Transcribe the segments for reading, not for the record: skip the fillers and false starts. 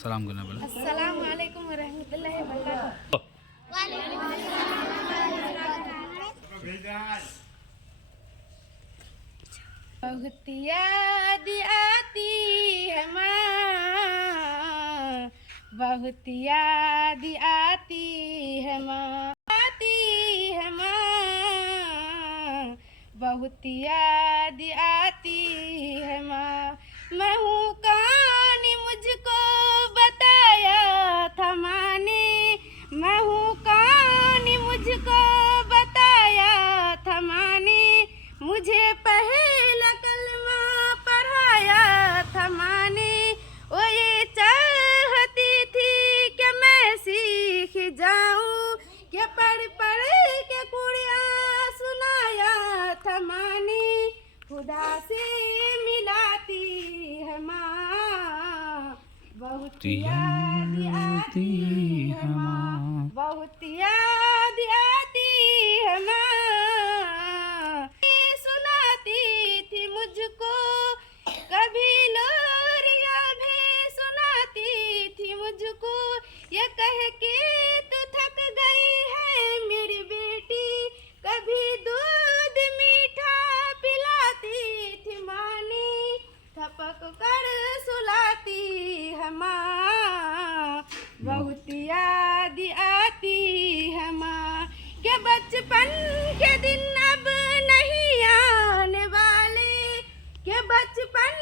सलाम करना पहले। अस्सलामु अलैकुम वरहमतुल्लाहि वबरकातुहू। बहुत याद आती है माँ, बहुत याद आती है माँ, आती है माँ, बहुत याद आती है माँ। मैं हूँ कहानी मुझको बताया था माँ ने, मैं हूँ कहानी मुझको बताया था माँ ने, मुझे पहला कलमा पढ़ाया था माँ ने। वो ये चाहती थी कि मैं सीख जाऊं, कि पढ़ पढ़ के कुरान सुनाया था माँ ने। खुदा से मिलाती है माँ, बहुत याद आती है माँ, बहुत याद आती है माँ। सुनाती थी मुझको कभी लोरियां भी सुनाती थी मुझको, ये कह के तू थक गई है मेरी बेटी, कभी दूध मीठा पिलाती थी माँ ने, थपक कर सुलाती है माँ, बहुत याद आती है माँ। के बचपन के दिन अब नहीं आने वाले, के बचपन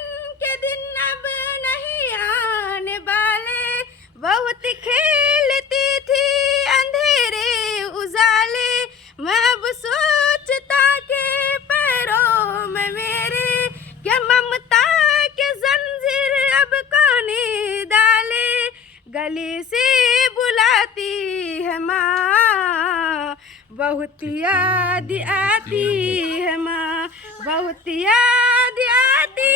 के दिन अब नहीं आने वाले, बहुत खेलती थी अंधेरे उजाले, मैं अब सोचता के पैरों में मेरे, क्या ममता के जंजीर अब कौन डाले। गली से बुलाती है माँ, बहुत याद आती है माँ, बहुत याद आती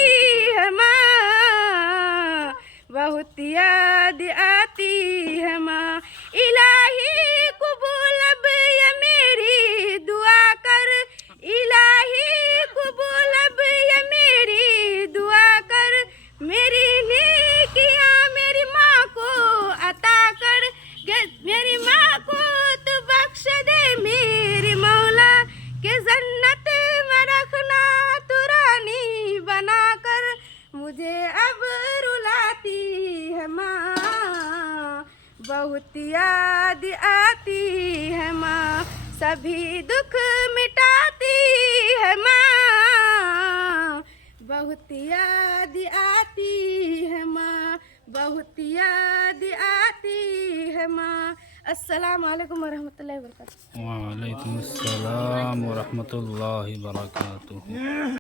है माँ, बहुत याद आती है माँ। इलाही कबूल अब ये मेरी दुआ कर, इलाही कबूल अब ये मेरी दुआ कर, मेरी नेकियां मेरी माँ को अता कर, मेरी माँ को तू बख्श दे मेरी मौला, के जन्नत में रखना तू रानी बना कर। मुझे अब रुलाती है माँ, बहुत याद आती है माँ, सभी दुख मिटाती है माँ, बहुत याद आती है माँ, बहुत याद आती है माँ। अस्सलाम वालेकुम वरहमतुल्लाहि वबरकातुहू। वालेकुम अस्सलाम वरहमतुल्लाहि वबरकातुहू।